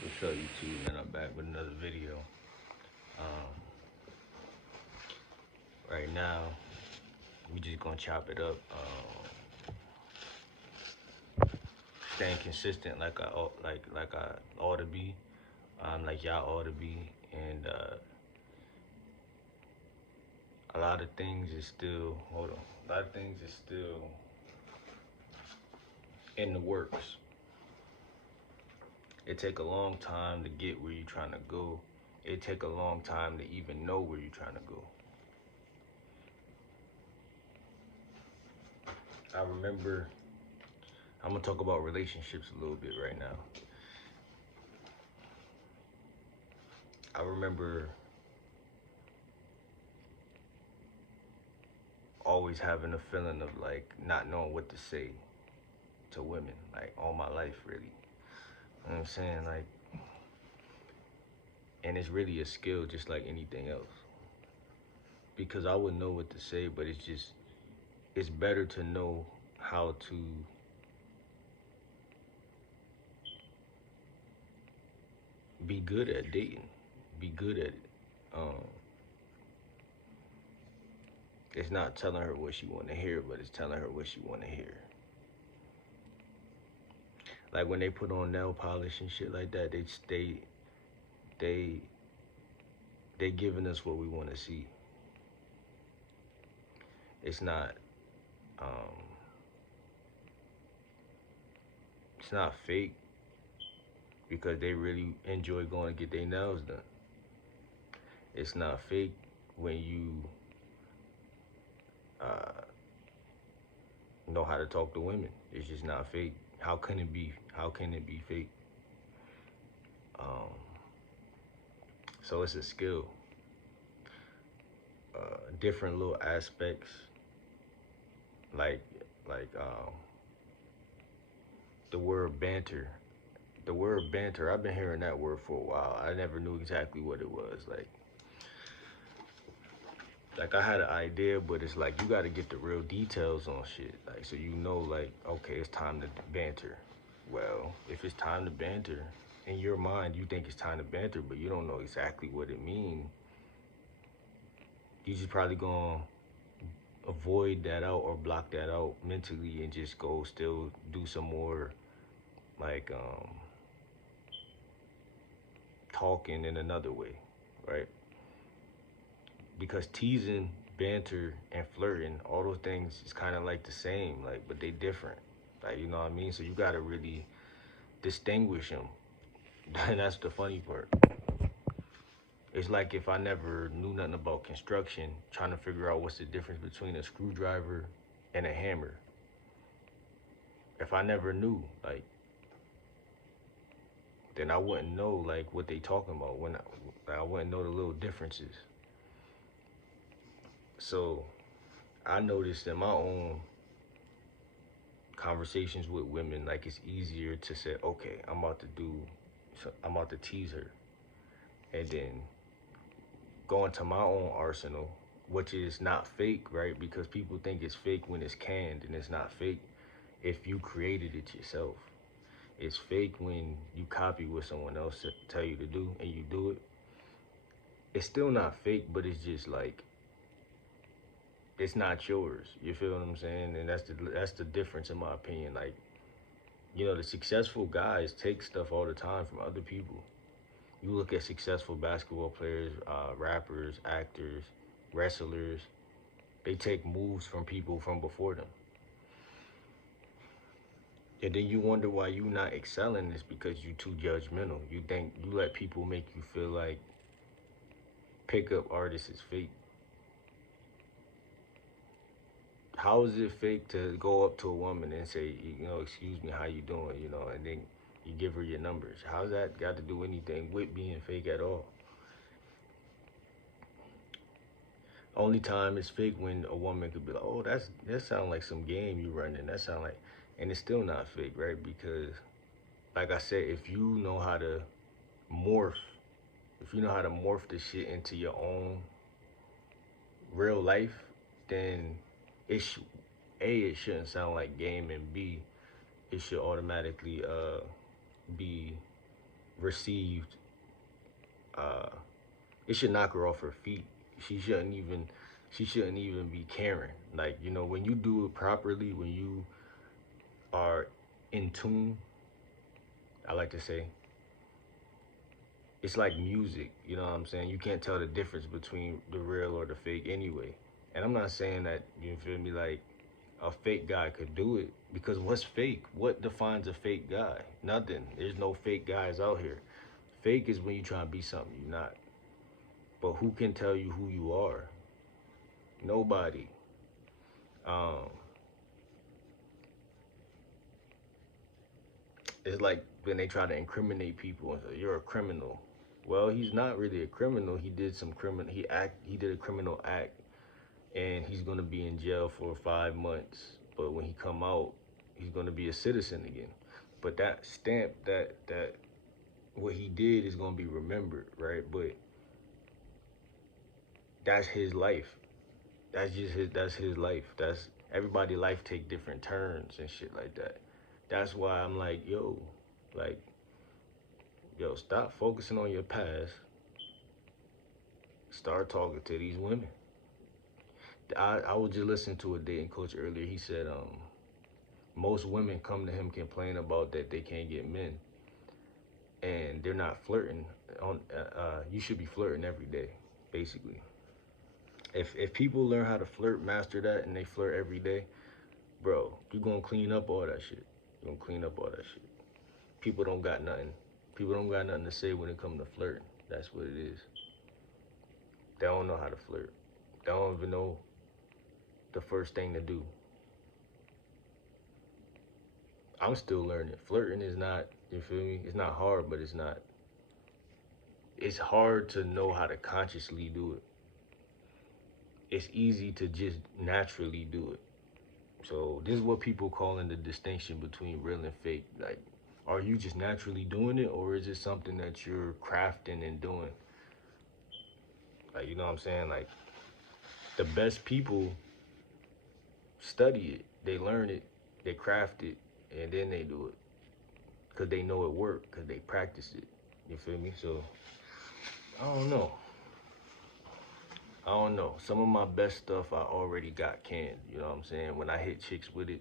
What's up, YouTube? And I'm back with another video. Um, right now, we just gonna chop it up. Staying consistent like I ought to be, like y'all ought to be, and a lot of things is still hold on. A lot of things is still in the works. It take a long time to get where you're trying to go. It take a long time to even know where you're trying to go. I remember I'm gonna talk about relationships a little bit right now. I remember always having a feeling of like not knowing what to say to women, like all my life, really. You know what I'm saying? Like, and it's really a skill just like anything else. Because I would know what to say, but it's better to know how to be good at dating, be good at it. Um, it's not telling her what she want to hear, but it's telling her what she want to hear. Like when they put on nail polish and shit like that, they they giving us what we want to see. It's not um, it's not fake because they really enjoy going to get their nails done. It's not fake when you uh, know how to talk to women. It's just not fake. How can it be? How can it be fake? Um, so it's a skill. Different little aspects, like like the word banter. The word banter. I've been hearing that word for a while. I never knew exactly what it was. Like I had an idea, but it's like you got to get the real details on shit. Like so you know, like okay, it's time to banter. Well, if it's time to banter, in your mind you think it's time to banter, but you don't know exactly what it means. You just probably gonna avoid that out or block that out mentally and just go still do some more like talking in another way, right? Because teasing, banter, and flirting, all those things is kind of like the same, like, but they different. Like, you know what I mean? So you gotta really distinguish them. And that's the funny part. It's like if I never knew nothing about construction, trying to figure out what's the difference between a screwdriver and a hammer. If I never knew, like, then I wouldn't know like what they talking about when I wouldn't know the little differences. So I noticed in my own conversations with women, like it's easier to say, okay, I'm about to tease her, and then go into my own arsenal, which is not fake, right? Because people think it's fake when it's canned, and it's not fake if you created it yourself. It's fake when you copy what someone else tell you to do and you do it. It's still not fake, but it's just like it's not yours. You feel what I'm saying? And that's the difference in my opinion. Like the successful guys take stuff all the time from other people. You look at successful basketball players, rappers, actors, wrestlers. They take moves from people from before them. And then you wonder why you not excelling is because you too judgmental. You think you let people make you feel like pickup artist is fake. How is it fake to go up to a woman and say, excuse me, how you doing, and then you give her your numbers? How's that got to do anything with being fake at all? Only time it's fake when a woman could be like, oh, that sound like some game you running. That sound like, and it's still not fake, right? Because, like I said, if you know how to morph, if you know how to morph the shit into your own real life, then it sh- it shouldn't sound like game, and B, it should automatically be received, uh, it should knock her off her feet. She shouldn't even, she shouldn't even be caring. Like, you know, when you do it properly, when you are in tune, I like to say, it's like music. You know what I'm saying? You can't tell the difference between the real or the fake anyway. And I'm not saying that, you feel me, like a fake guy could do it, because what's fake? What defines a fake guy? Nothing. There's no fake guys out here. Fake is when you try to be something you're not. But who can tell you who you are? Nobody. Um, it's like when they try to incriminate people and say you're a criminal. Well, he's not really a criminal. He did some criminal. He did a criminal act, and he's gonna be in jail for 5 months. But when he come out, he's gonna be a citizen again. But that stamp, that what he did is gonna be remembered, right? But that's his life. That's just his. That's his life. That's everybody' life take different turns and shit like that. That's why I'm like, yo, stop focusing on your past. Start talking to these women. I was just listening to a dating coach earlier. He said, most women come to him complain about that they can't get men, and they're not flirting. You should be flirting every day, basically. If people learn how to flirt, master that, and they flirt every day, bro, you gonna clean up all that shit. You gonna clean up all that shit. People don't got nothing. People don't got nothing to say when it comes to flirting. That's what it is. They don't know how to flirt. They don't even know the first thing to do. I'm still learning. Flirting is not, you feel me? It's not hard, but it's not. It's hard to know how to consciously do it. It's easy to just naturally do it. So this is what people call in the distinction between real and fake. Like, are you just naturally doing it, or is it something that you're crafting and doing? Like, you know what I'm saying? Like, the best people study it, they learn it, they craft it, and then they do it because they know it worked, because they practice it. You feel me? So I don't know. I don't know. Some of my best stuff I already got canned. You know what I'm saying? When I hit chicks with it,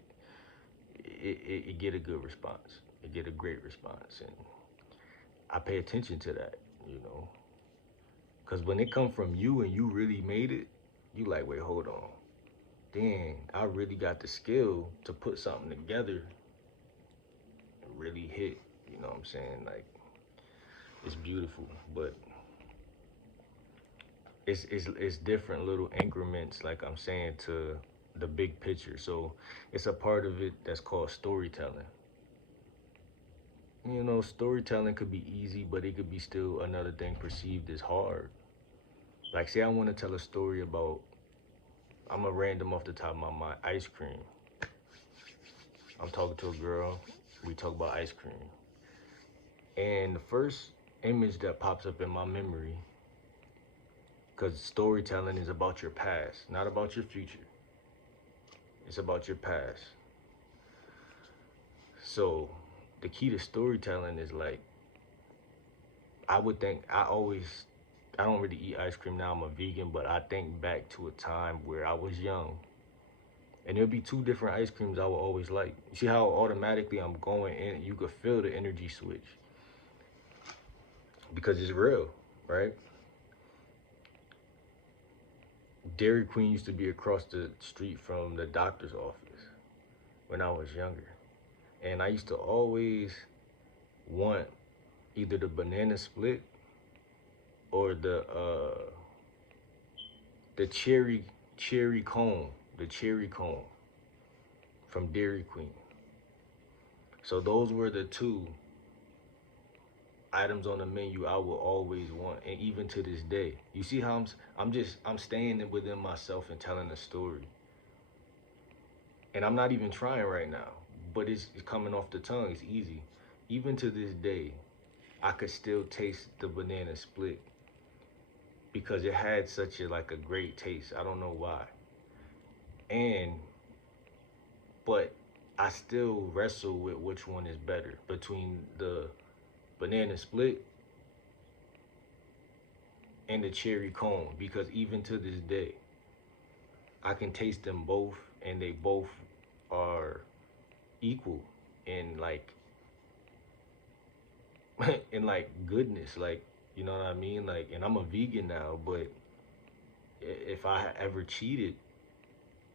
it get a good response. It get a great response, and I pay attention to that. You know, because when it come from you and you really made it, you like, wait, hold on. Dang, I really got the skill to put something together and really hit. You know what I'm saying? Like, it's beautiful, but it's different little increments, like I'm saying, to the big picture. So it's a part of it that's called storytelling. You know, storytelling could be easy, but it could be still another thing perceived as hard. Like, say I want to tell a story about, I'm a random off the top of my mind, ice cream. I'm talking to a girl, we talk about ice cream. And the first image that pops up in my memory, because storytelling is about your past, not about your future. It's about your past. So the key to storytelling is like, I would think, I don't really eat ice cream now, I'm a vegan, but I think back to a time where I was young. And there'll be two different ice creams I will always like. You see how automatically I'm going in, you could feel the energy switch. Because it's real, right? Dairy Queen used to be across the street from the doctor's office when I was younger. And I used to always want either the banana split or the cherry cone, the cherry cone from Dairy Queen. So those were the two items on the menu I will always want, and even to this day. You see how I'm staying within myself and telling a story, and I'm not even trying right now, but it's coming off the tongue. It's easy. Even to this day, I could still taste the banana split because it had such a like a great taste. I don't know why. And but I still wrestle with which one is better between the banana split and the cherry cone, because even to this day, I can taste them both, and they both are equal in like in like goodness, like, you know what I mean? Like, and I'm a vegan now, but if I ever cheated,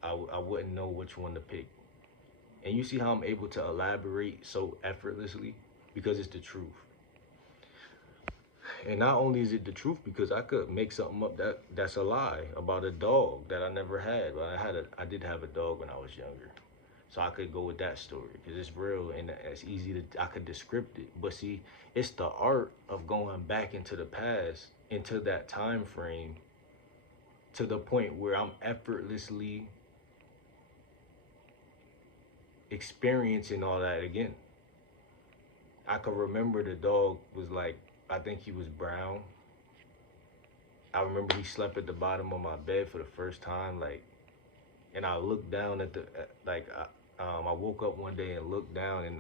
I wouldn't know which one to pick. And you see how I'm able to elaborate so effortlessly because it's the truth. And not only is it the truth, because I could make something up that's a lie about a dog that I never had. But I did have a dog when I was younger, so I could go with that story because it's real and it's easy to I could descript it. But see, it's the art of going back into the past, into that time frame, to the point where I'm effortlessly experiencing all that again. I could remember the dog was like, I think he was brown. I remember he slept at the bottom of my bed for the first time, like, and I looked down at the, like, I woke up one day and looked down, and